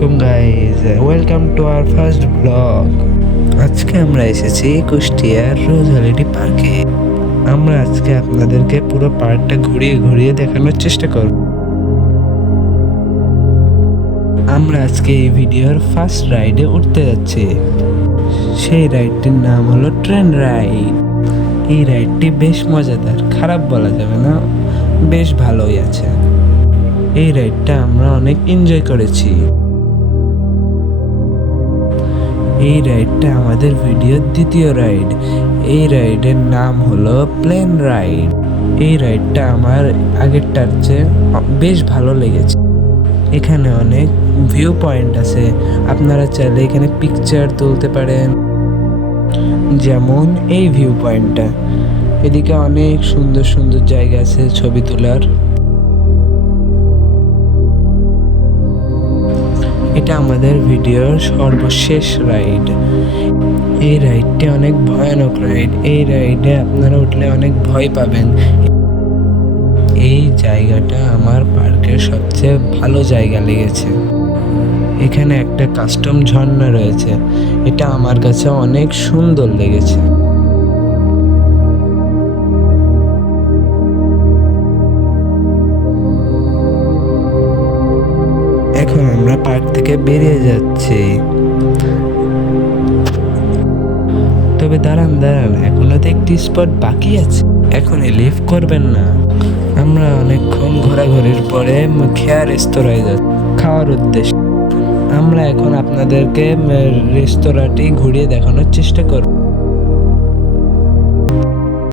আলাইকুম guys, welcome to our first blog. আজকে আমরা এসেছি কুষ্টিয়ার রোজ হলিডে পার্কে। আমরা আজকে আপনাদেরকে পুরো পার্কটা ঘুরিয়ে ঘুরিয়ে দেখানোর চেষ্টা করব। আমরা আজকে এই ভিডিওর ফার্স্ট রাইডে উঠতে যাচ্ছি। সেই রাইডটির নাম হলো ট্রেন রাইড। এই রাইডটি বেশ মজাদার, খারাপ বলা যাবে না, বেশ ভালোই আছে। এই রাইডটা আমরা অনেক এনজয় করেছি। এই রাইডটা আমাদের ভিডিওর দ্বিতীয় রাইড। এই রাইডের নাম হলো প্লেন রাইড। এই রাইডটা আমার আগেরটার চেয়ে বেশ ভালো লেগেছে। এখানে অনেক ভিউ পয়েন্ট আছে, আপনারা চাইলে এখানে পিকচার তুলতে পারেন। যেমন এই ভিউ পয়েন্টটা, এদিকে অনেক সুন্দর সুন্দর জায়গা আছে ছবি তোলার। এটা আমাদের ভিডিওর সর্বশেষ রাইড। এই রাইডটি অনেক ভয়ানক রাইড। এই রাইডে আপনারা উঠলে অনেক ভয় পাবেন। এই জায়গাটা আমার পার্কের সবচেয়ে ভালো জায়গা লেগেছে। এখানে একটা কাস্টম ঝর্ণা রয়েছে, এটা আমার কাছে অনেক সুন্দর লেগেছে। এখন আমরা পার্ক থেকে বেরিয়ে যাচ্ছি। তবে দাঁড়ান, এখনো তো একটি স্পট বাকি আছে, এখনই লিভ করবেন না। আমরা অনেকক্ষণ ঘোরাঘুরির পরে খেয়া রেস্তোরাঁয় যাচ্ছি খাওয়ার উদ্দেশ্যে। আমরা এখন আপনাদেরকে রেস্তোরাঁটি ঘুরিয়ে দেখানোর চেষ্টা করব।